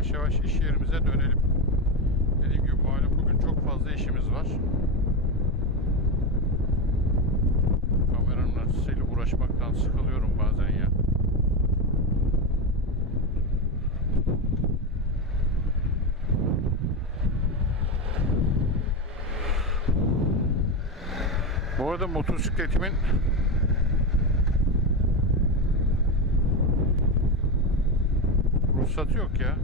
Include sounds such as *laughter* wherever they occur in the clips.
Yavaş yavaş iş yerimize dönelim. Dediğim gibi malum bugün çok fazla işimiz var. Kameranın açısıyla uğraşmaktan sıkılıyorum bazen ya. Bu arada motosikletimin ruhsatı yok ya.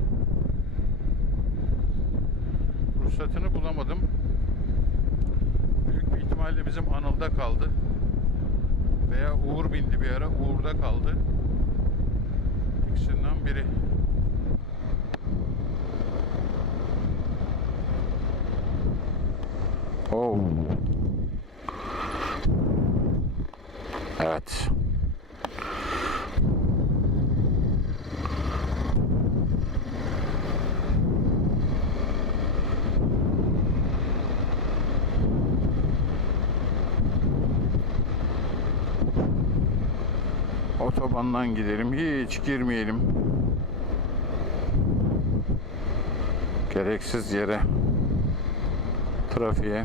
Ruhsatını bulamadım. Büyük bir ihtimalle bizim Anıl'da kaldı. Veya Uğur bindi bir ara. Uğur'da kaldı. İkisinden biri. Oh. Evet. Otobandan gidelim. Hiç girmeyelim. Gereksiz yere. Trafiğe.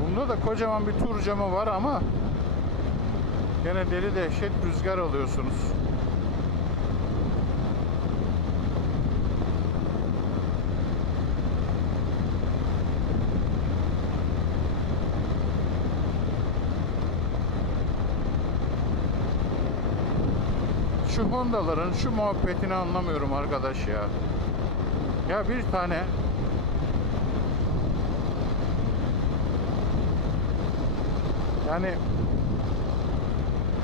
Bunda da kocaman bir tur camı var ama gene deli dehşet rüzgar alıyorsunuz. Şu Honda'ların şu muhabbetini anlamıyorum arkadaş ya. Ya bir tane Yani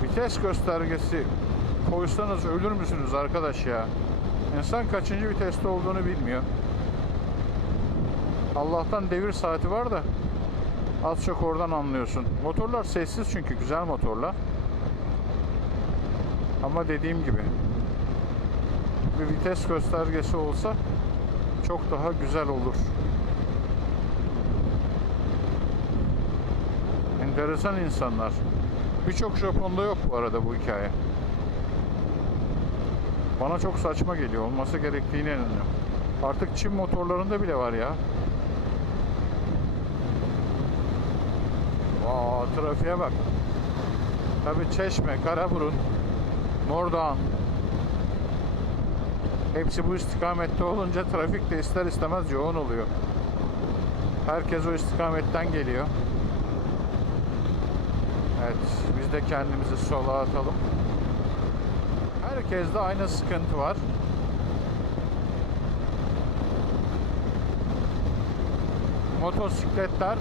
vites göstergesi koysanız ölür müsünüz arkadaş ya? İnsan kaçıncı viteste olduğunu bilmiyor. Allah'tan devir saati var da az çok oradan anlıyorsun. Motorlar sessiz çünkü güzel motorlar. Ama dediğim gibi bir vites göstergesi olsa çok daha güzel olur. Enteresan insanlar. Birçok Japon'da yok bu arada bu hikaye. Bana çok saçma geliyor. Olması gerektiğine inanıyorum. Artık Çin motorlarında bile var ya. Aa, trafiğe bak. Tabi Çeşme, Karaburun, Mordoğan. Hepsi bu istikamette olunca trafik de ister istemez yoğun oluyor. Herkes o istikametten geliyor. Evet, biz de kendimizi sola atalım. Herkeste aynı sıkıntı var. Motosikletler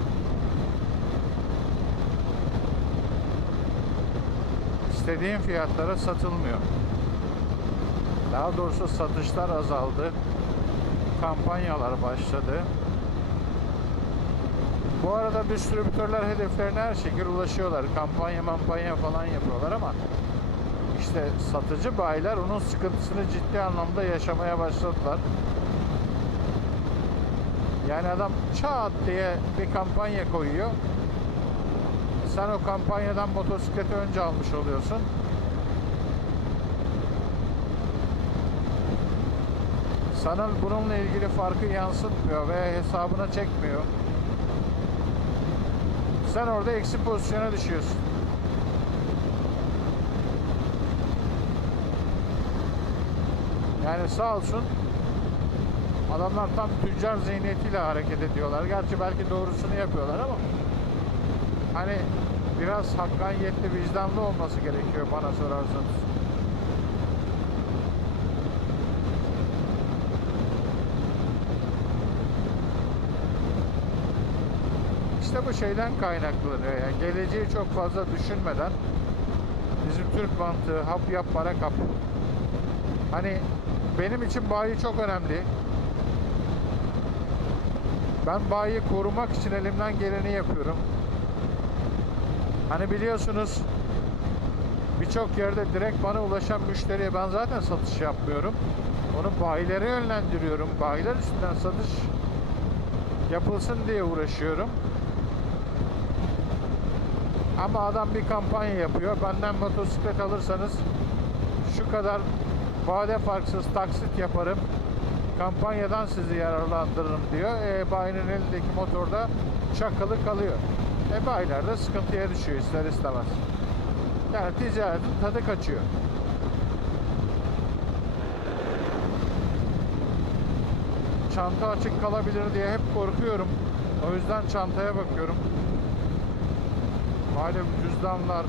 istediğin fiyatlara satılmıyor. Daha doğrusu satışlar azaldı. Kampanyalar başladı. Bu arada distribütörler hedeflerine her şekilde ulaşıyorlar. Kampanya mampanya falan yapıyorlar ama işte satıcı bayiler onun sıkıntısını ciddi anlamda yaşamaya başladılar. Yani adam çat diye bir kampanya koyuyor. Sen o kampanyadan motosikleti önce almış oluyorsun. Sana bununla ilgili farkı yansıtmıyor veya hesabına çekmiyor. Sen orada eksi pozisyona düşüyorsun. Yani sağ olsun adamlar tam tüccar zihniyetiyle hareket ediyorlar. Gerçi belki doğrusunu yapıyorlar ama hani biraz hakkaniyetli, vicdanlı olması gerekiyor bana sorarsanız. İşte bu şeyden kaynaklanıyor. Yani geleceği çok fazla düşünmeden bizim Türk mantığı hap yap para kap. Hani benim için bayi çok önemli. Ben bayi korumak için elimden geleni yapıyorum. Hani biliyorsunuz birçok yerde direkt bana ulaşan müşteriye ben zaten satış yapmıyorum. Onu bayilere yönlendiriyorum. Bayiler üstünden satış yapılsın diye uğraşıyorum. Ama adam bir kampanya yapıyor. Benden motosiklet alırsanız şu kadar vade farksız taksit yaparım. Kampanyadan sizi yararlandırırım diyor. E, bayinin elindeki motorda çakılı kalıyor. E bayiler de sıkıntıya düşüyor ister istemez. Yani ticaretin tadı kaçıyor. Çanta açık kalabilir diye hep korkuyorum. O yüzden çantaya bakıyorum. Malum cüzdanlar,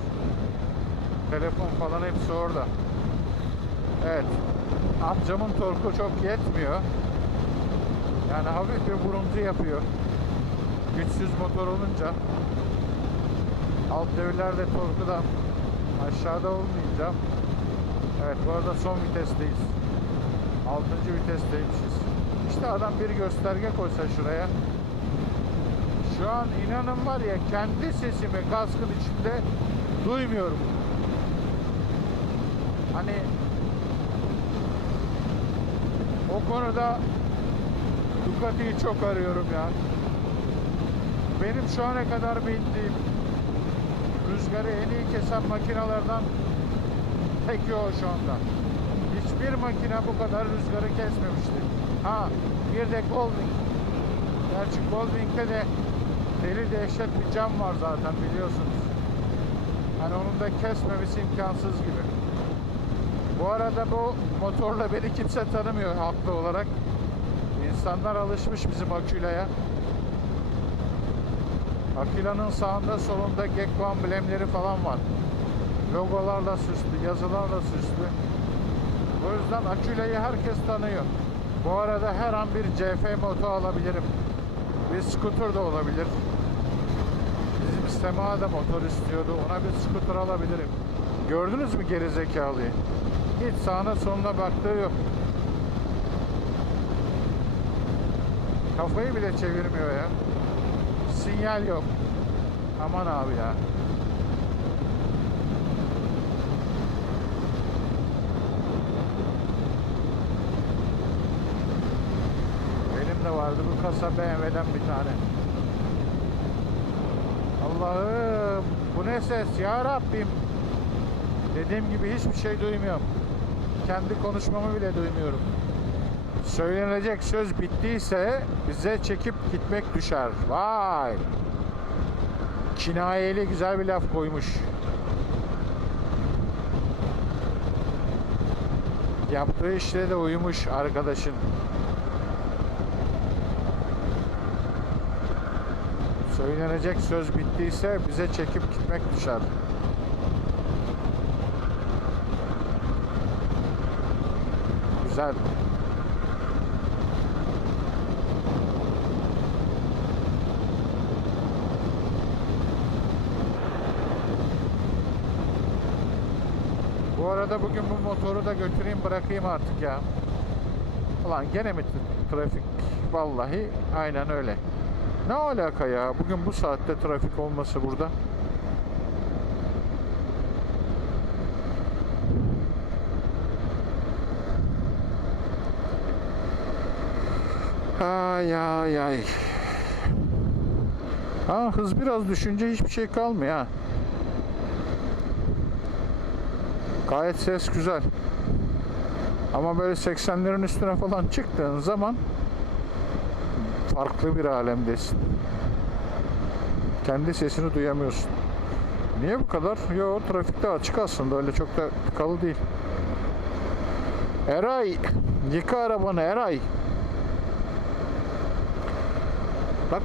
telefon falan hepsi orada. Evet. Amcamın torku çok yetmiyor. Yani hafif bir buruntu yapıyor. Güçsüz motor olunca. Alt devirlerde torku da aşağıda olmayınca. Evet bu arada son vitesteyiz. 6. vitesteymişiz. İşte adam bir gösterge koysa şuraya. Şu an inanın var ya kendi sesimi kaskın içinde duymuyorum. Hani o konuda Ducati'yi çok arıyorum ya. Benim şu ana kadar bindiğim rüzgarı en iyi kesen makinelerden teki o şu anda. Hiçbir makine bu kadar rüzgarı kesmemişti. Ha bir de Goldwing. Gerçi Goldwing'de de deli dehşet bir cam var zaten biliyorsunuz. Hani onun da kesmemesi imkansız gibi. Bu arada bu motorla beni kimse tanımıyor haklı olarak. İnsanlar alışmış bizim Aküla'ya. Aküla'nın sağında solunda Gekko amblemleri falan var. Logolarla süslü, yazılarla süslü. O yüzden Aküla'yı herkes tanıyor. Bu arada her an bir CF moto alabilirim. Bir scooter da olabilir. Bizim Sema da motor istiyordu. Ona bir scooter alabilirim. Gördünüz mü geri zekalıyı? Hiç sağına soluna baktığı yok. Kafayı bile çevirmiyor ya. Sinyal yok. Aman abi ya. Benim de vardı bu kasa BMW'den bir tane. Allah'ım bu ne ses ya Rabbim. Dediğim gibi hiçbir şey duymuyorum. Kendi konuşmamı bile duymuyorum. Söylenecek söz bittiyse bize çekip gitmek düşer. Vay. Kinayeli güzel bir laf koymuş. Yaptığı işle de uyumuş arkadaşın. Söylenecek söz bittiyse bize çekip gitmek düşer. Güzel. Arada bugün bu motoru da götüreyim bırakayım artık ya. Ulan gene mi tra- trafik? Vallahi aynen öyle. Ne alaka ya? Bugün bu saatte trafik olması burada. Ay ay ay. Ha hız biraz düşünce hiçbir şey kalmıyor ha. Gayet ses güzel. Ama böyle 80'lerin üstüne falan çıktığın zaman farklı bir alemdesin. Kendi sesini duyamıyorsun. Niye bu kadar? Yo trafikte açık aslında öyle çok da tıkalı değil. Eray yıka arabanı Eray. Bak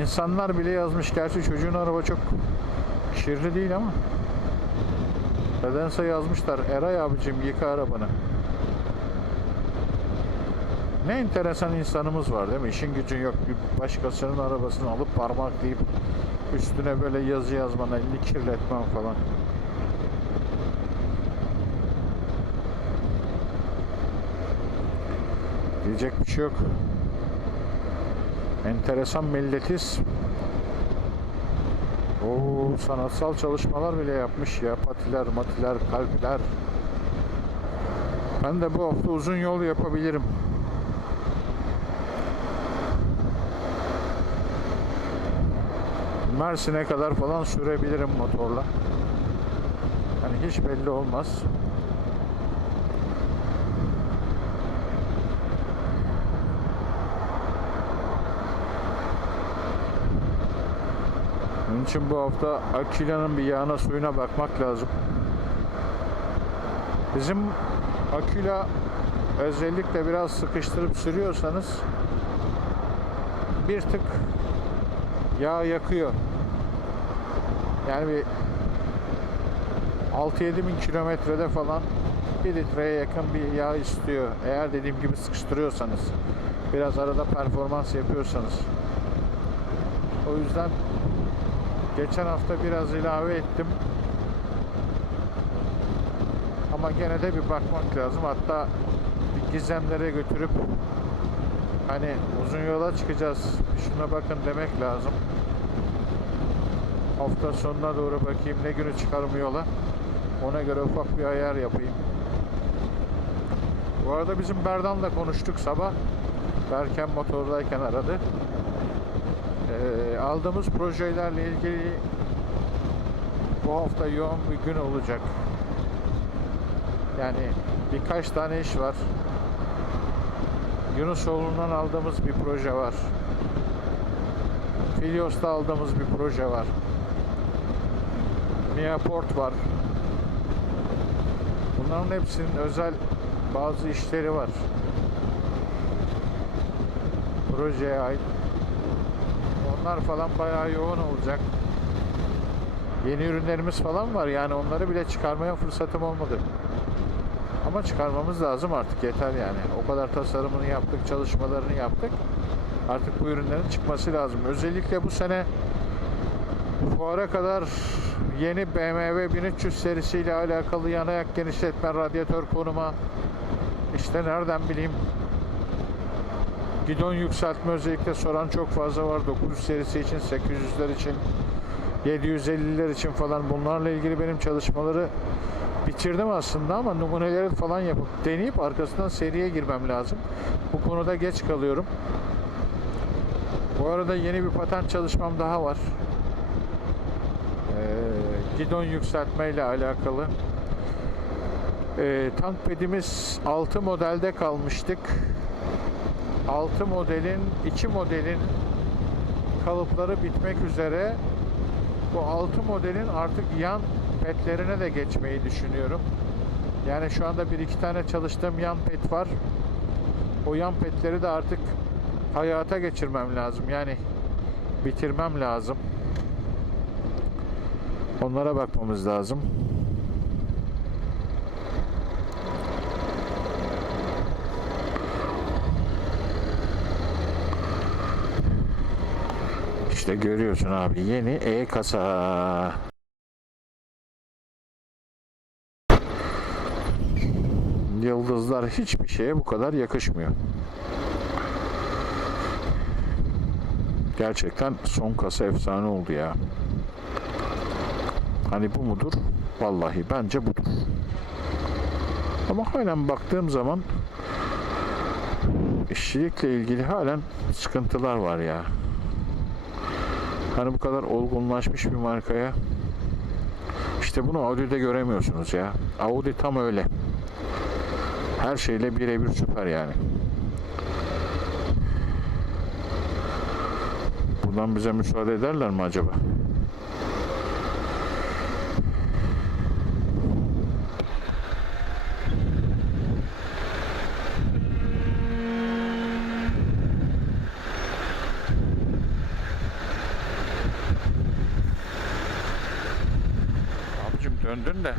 insanlar bile yazmış. Gerçi çocuğun araba çok kirli değil ama. Nedense yazmışlar. Eray abicim yıka arabanı. Ne enteresan insanımız var değil mi? İşin gücün yok. Bir başkasının arabasını alıp parmaklayıp üstüne böyle yazı yazman, elini kirletmem falan. Diyecek bir şey yok. Enteresan milletiz. Oo, sanatsal çalışmalar bile yapmış ya. Patiler, matiler, kalpler. Ben de bu hafta uzun yol yapabilirim. Mersin'e kadar falan sürebilirim motorla. Hani hiç belli olmaz. İçin bu hafta Akila'nın bir yağına suyuna bakmak lazım. Bizim Akila özellikle biraz sıkıştırıp sürüyorsanız bir tık yağ yakıyor. Yani bir 6-7 bin kilometrede falan 1 litreye yakın bir yağ istiyor. Eğer dediğim gibi sıkıştırıyorsanız. Biraz arada performans yapıyorsanız. O yüzden geçen hafta biraz ilave ettim. Ama gene de bir bakmak lazım. Hatta gizemlere götürüp hani uzun yola çıkacağız. Şuna bakın demek lazım. Hafta sonuna doğru bakayım ne günü çıkarım yola. Ona göre ufak bir ayar yapayım. Bu arada bizim Berdan'la konuştuk sabah. Berken motordayken aradı. Ee, aldığımız projelerle ilgili bu hafta yoğun bir gün olacak. Yani birkaç tane iş var. Yunusoğlu'ndan aldığımız bir proje var. Filios'ta aldığımız bir proje var. Miaport var. Bunların hepsinin özel bazı işleri var. Projeye ait. Onlar falan bayağı yoğun olacak. Yeni ürünlerimiz falan var yani onları bile çıkarmaya fırsatım olmadı. Ama çıkarmamız lazım artık yeter yani. O kadar tasarımını yaptık, çalışmalarını yaptık. Artık bu ürünlerin çıkması lazım. Özellikle bu sene fuara kadar yeni BMW 1300 serisiyle alakalı yana yak genişletme, radyatör konuma işte nereden bileyim gidon yükseltme özellikle soran çok fazla var. 900 serisi için, 800'ler için, 750'ler için falan bunlarla ilgili benim çalışmaları bitirdim aslında ama numuneleri falan yapıp deneyip arkasından seriye girmem lazım. Bu konuda geç kalıyorum. Bu arada yeni bir patent çalışmam daha var. Ee, gidon yükseltme ile alakalı. Ee, tank pedimiz 6 modelde kalmıştık. 6 modelin 2 modelin kalıpları bitmek üzere. Bu 6 modelin artık yan petlerine de geçmeyi düşünüyorum. Yani şu anda bir iki tane çalıştığım yan pet var. O yan petleri de artık hayata geçirmem lazım. Yani bitirmem lazım. Onlara bakmamız lazım. İşte görüyorsun abi yeni E kasa. Yıldızlar hiçbir şeye bu kadar yakışmıyor. Gerçekten son kasa efsane oldu ya. Hani bu mudur? Vallahi bence budur. Ama halen baktığım zaman işçilikle ilgili halen sıkıntılar var ya. Hani bu kadar olgunlaşmış bir markaya işte bunu Audi'de göremiyorsunuz ya. Audi tam öyle. Her şeyle birebir süper yani. Buradan bize müsaade ederler mi acaba? Abicim döndün de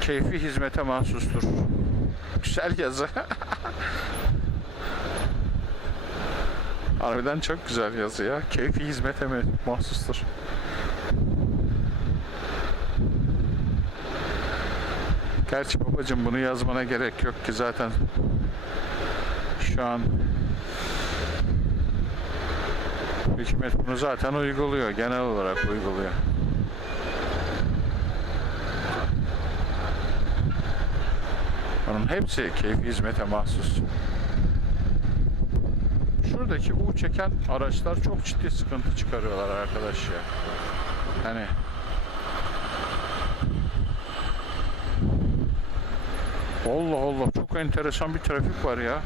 keyfi hizmete mahsustur. Güzel yazı. Harbiden çok güzel yazı ya. Keyfi hizmete mi mahsustur. Gerçi babacım bunu yazmana gerek yok ki zaten şu an Hükümet bunu zaten uyguluyor. Genel olarak uyguluyor. Bunun hepsi keyfi hizmete mahsus. Şuradaki U çeken araçlar çok ciddi sıkıntı çıkarıyorlar arkadaş ya. Hani Allah Allah çok enteresan bir trafik var ya.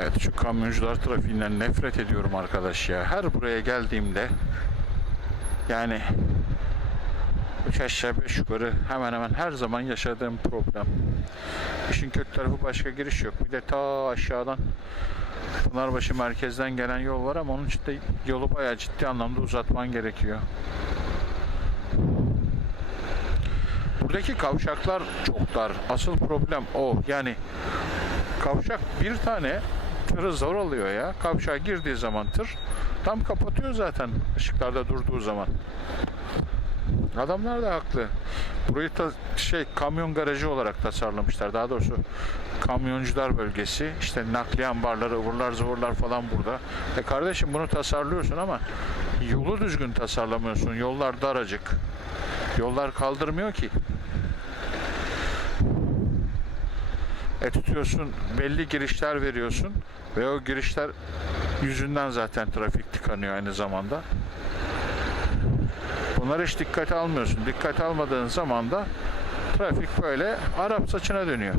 Evet şu kamyoncular trafiğinden nefret ediyorum arkadaş ya. Her buraya geldiğimde yani üç aşağı beş yukarı hemen hemen her zaman yaşadığım problem. İşin kök tarafı başka giriş yok. Bir de ta aşağıdan Pınarbaşı merkezden gelen yol var ama onun için de yolu bayağı ciddi anlamda uzatman gerekiyor. Buradaki kavşaklar çok dar. Asıl problem o. Yani kavşak bir tane tırı zor alıyor ya. Kavşağa girdiği zaman tır tam kapatıyor zaten ışıklarda durduğu zaman. Adamlar da haklı. Burayı da şey kamyon garajı olarak tasarlamışlar. Daha doğrusu kamyoncular bölgesi. İşte nakliye ambarları, ıvırlar zıvırlar falan burada. E kardeşim bunu tasarlıyorsun ama yolu düzgün tasarlamıyorsun. Yollar daracık. Yollar kaldırmıyor ki. E tutuyorsun belli girişler veriyorsun ve o girişler yüzünden zaten trafik tıkanıyor aynı zamanda. Bunları hiç dikkate almıyorsun. Dikkate almadığın zaman da trafik böyle Arap saçına dönüyor.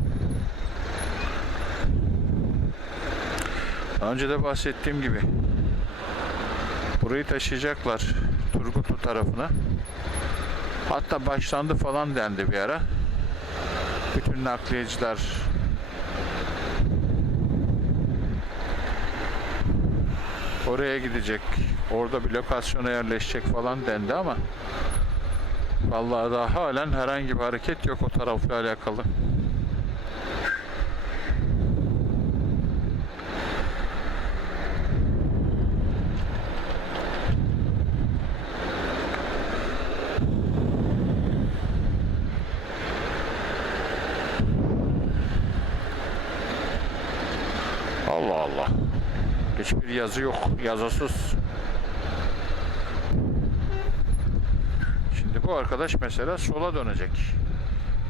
Daha önce de bahsettiğim gibi burayı taşıyacaklar Turgutlu tarafına. Hatta başlandı falan dendi bir ara. Bütün nakliyeciler oraya gidecek. Orada bir lokasyona yerleşecek falan dendi ama vallahi daha halen herhangi bir hareket yok o tarafla alakalı. Allah Allah. Hiçbir yazı yok. Yazısız. Şimdi bu arkadaş mesela sola dönecek.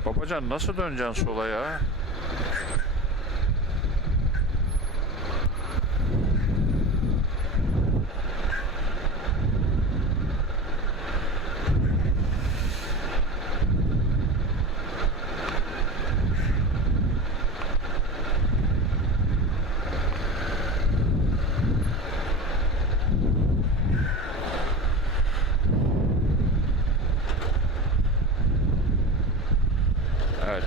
Babacan nasıl döneceksin sola ya? Evet,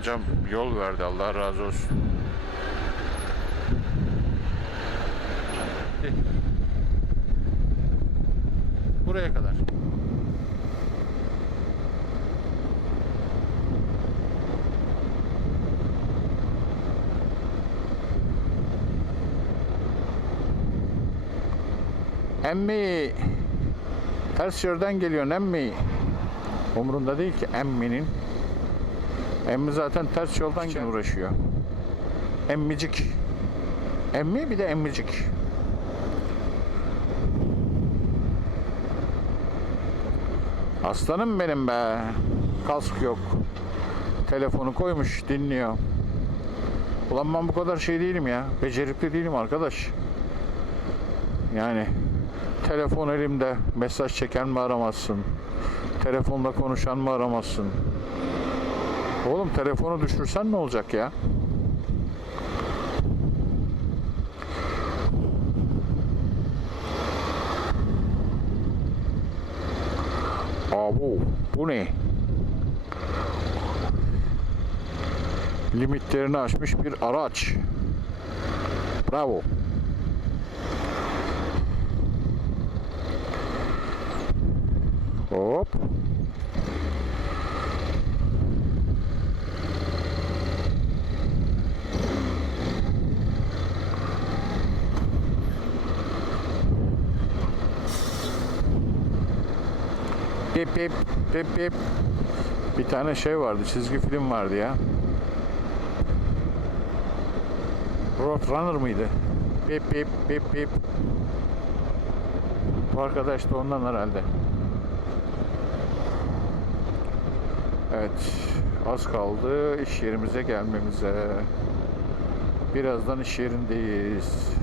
amcam yol verdi Allah razı olsun. Buraya kadar. Emmi ters yerden geliyor emmi. Umurunda değil ki emminin. Emmi zaten ters yoldan uğraşıyor. Emmicik. Emmi bir de emmicik. Aslanım benim be. Kask yok. Telefonu koymuş dinliyor. Ulan ben bu kadar şey değilim ya. Becerikli değilim arkadaş. Yani telefon elimde mesaj çeken mi aramazsın? Telefonla konuşan mı aramazsın? Oğlum telefonu düşürsen ne olacak ya? Abo bu ne? Limitlerini aşmış bir araç. Bravo. Hop. Bip bip bip. Bir tane şey vardı, çizgi film vardı ya. Roadrunner mıydı? Bip bip bip bip. Bu arkadaş da ondan herhalde. Evet, az kaldı iş yerimize gelmemize. Birazdan iş yerindeyiz.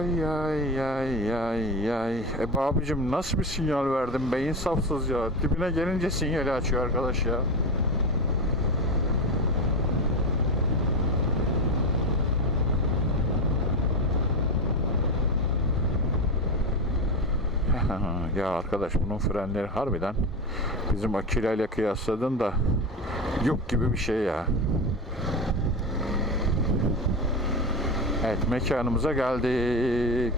Ay ay ay ay ay. E be abicim nasıl bir sinyal verdim be insafsız ya. Dibine gelince sinyali açıyor arkadaş ya. *laughs* ya arkadaş bunun frenleri harbiden bizim Akila ile kıyasladın da yok gibi bir şey ya. Evet mekanımıza geldik.